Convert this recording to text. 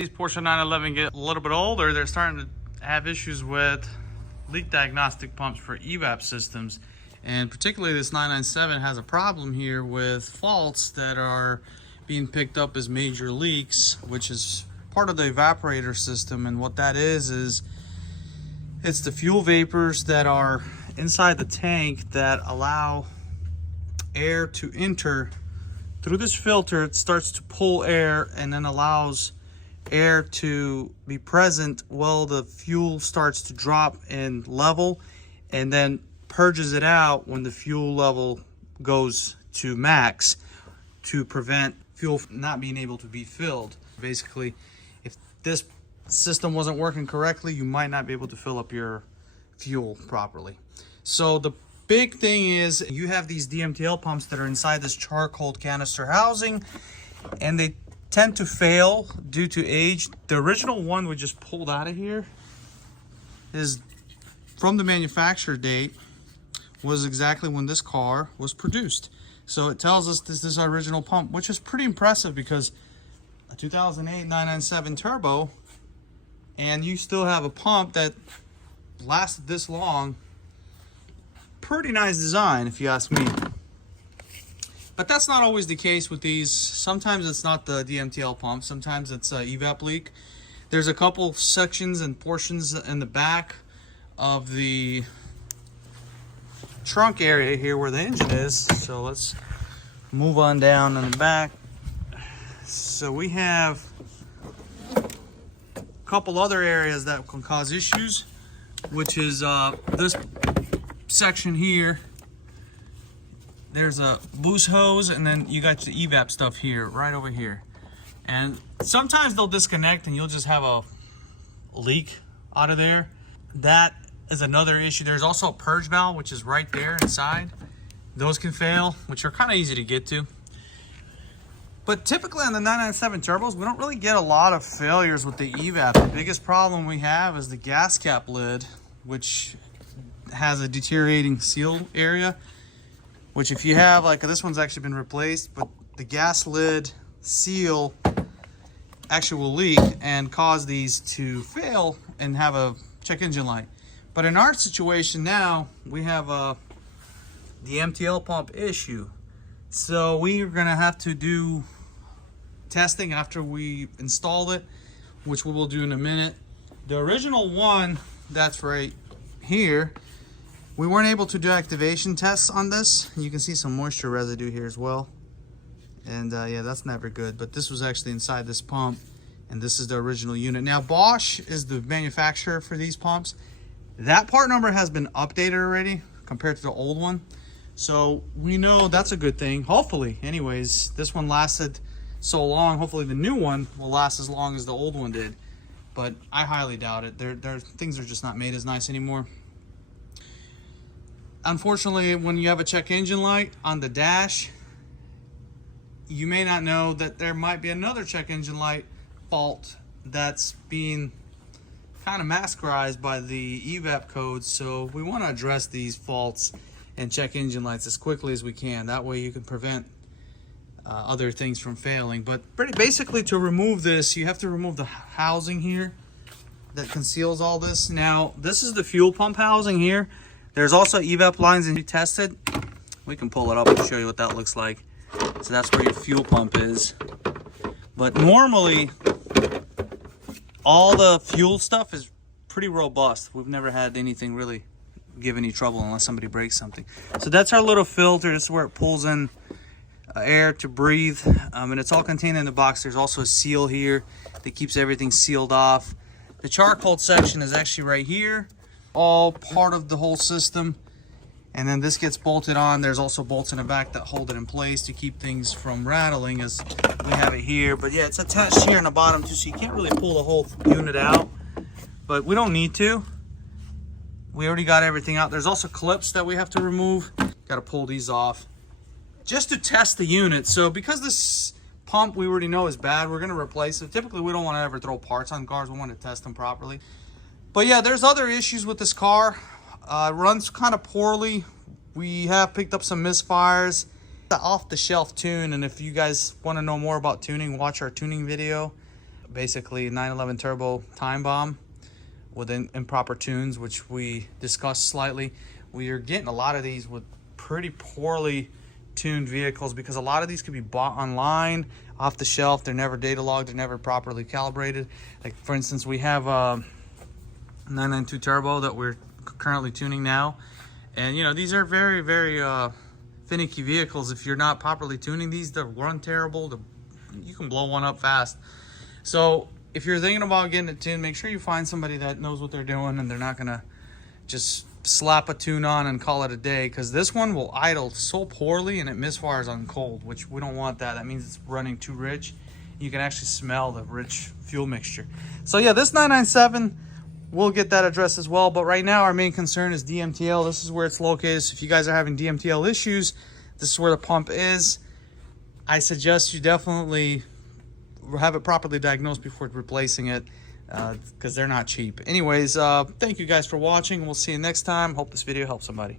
These Porsche 911 get a little bit older, they're starting to have issues with leak diagnostic pumps for EVAP systems. And particularly this 997 has a problem here with faults that are being picked up as major leaks, which is part of the evaporator system. And what that is it's the fuel vapors that are inside the tank that allow air to enter through this filter. It starts to pull air and then allows air to be present while the fuel starts to drop in level, and then purges it out when the fuel level goes to max to prevent fuel not being able to be filled. Basically, if this system wasn't working correctly, you might not be able to fill up your fuel properly. So the big thing is you have these DMTL pumps that are inside this charcoal canister housing, and they tend to fail due to age. The original one we just pulled out of here is from the manufacturer date, was exactly when this car was produced. So it tells us this is our original pump, which is pretty impressive because a 2008 997 turbo, and you still have a pump that lasted this long. Pretty nice design, if you ask me. But that's not always the case with these. Sometimes it's not the DMTL pump, sometimes it's a EVAP leak. There's a couple sections and portions in the back of the trunk area here where the engine is. So let's move on down in the back. So we have a couple other areas that can cause issues, which is this section here. There's a boost hose, and then you got the EVAP stuff here, right over here. And sometimes they'll disconnect and you'll just have a leak out of there. That is another issue. There's also a purge valve, which is right there inside. Those can fail, which are kind of easy to get to. But typically on the 997 turbos, we don't really get a lot of failures with the EVAP. The biggest problem we have is the gas cap lid, which has a deteriorating seal area. Which if you have, like this one's actually been replaced, but the gas lid seal actually will leak and cause these to fail and have a check engine light. But in our situation now, we have the DMTL pump issue. So we are gonna have to do testing after we install it, which we will do in a minute. The original one that's right here, we weren't able to do activation tests on this. You can see some moisture residue here as well. And yeah, that's never good. But this was actually inside this pump, and this is the original unit. Now Bosch is the manufacturer for these pumps. That part number has been updated already compared to the old one. So we know that's a good thing, hopefully. Anyways, this one lasted so long. Hopefully the new one will last as long as the old one did. But I highly doubt it. Things are just not made as nice anymore. Unfortunately, when you have a check engine light on the dash, you may not know that there might be another check engine light fault that's being kind of masquerized by the EVAP codes. So we want to address these faults and check engine lights as quickly as we can. That way you can prevent other things from failing. But pretty basically, to remove this, you have to remove the housing here that conceals all this. Now, this is the fuel pump housing here. There's also EVAP lines and tested. We can pull it up and show you what that looks like. So that's where your fuel pump is. But normally, all the fuel stuff is pretty robust. We've never had anything really give any trouble unless somebody breaks something. So that's our little filter. This is where it pulls in air to breathe. And it's all contained in the box. There's also a seal here that keeps everything sealed off. The charcoal section is actually right here. All part of the whole system. And then this gets bolted on. There's also bolts in the back that hold it in place to keep things from rattling, as we have it here. But yeah, it's attached here in the bottom too, so you can't really pull the whole unit out. But we don't need to. We already got everything out. There's also clips that we have to remove. Got to pull these off just to test the unit. So because this pump we already know is bad, we're going to replace it. Typically we don't want to ever throw parts on cars. We want to test them properly. But yeah, there's other issues with this car. It runs kind of poorly. We have picked up some misfires. The off-the-shelf tune, and if you guys want to know more about tuning, watch our tuning video. basically 911 turbo time bomb with improper tunes, which we discussed slightly. We are getting a lot of these with pretty poorly tuned vehicles because a lot of these could be bought online, off the shelf. They're never data logged, they're never properly calibrated. Like for instance, we have a 992 turbo that we're currently tuning now, and you know, these are very, very finicky vehicles. If you're not properly tuning these, they'll run terrible. You can blow one up fast. So if you're thinking about getting it tuned, make sure you find somebody that knows what they're doing and they're not gonna just slap a tune on and call it a day, because this one will idle so poorly and it misfires on cold, which we don't want that. That means it's running too rich. You can actually smell the rich fuel mixture. So yeah, this 997, we'll get that addressed as well, but right now our main concern is DMTL. This is where it's located. So if you guys are having DMTL issues, this is where the pump is. I suggest you definitely have it properly diagnosed before replacing it, because they're not cheap. Anyways, thank you guys for watching. We'll see you next time. Hope this video helps somebody.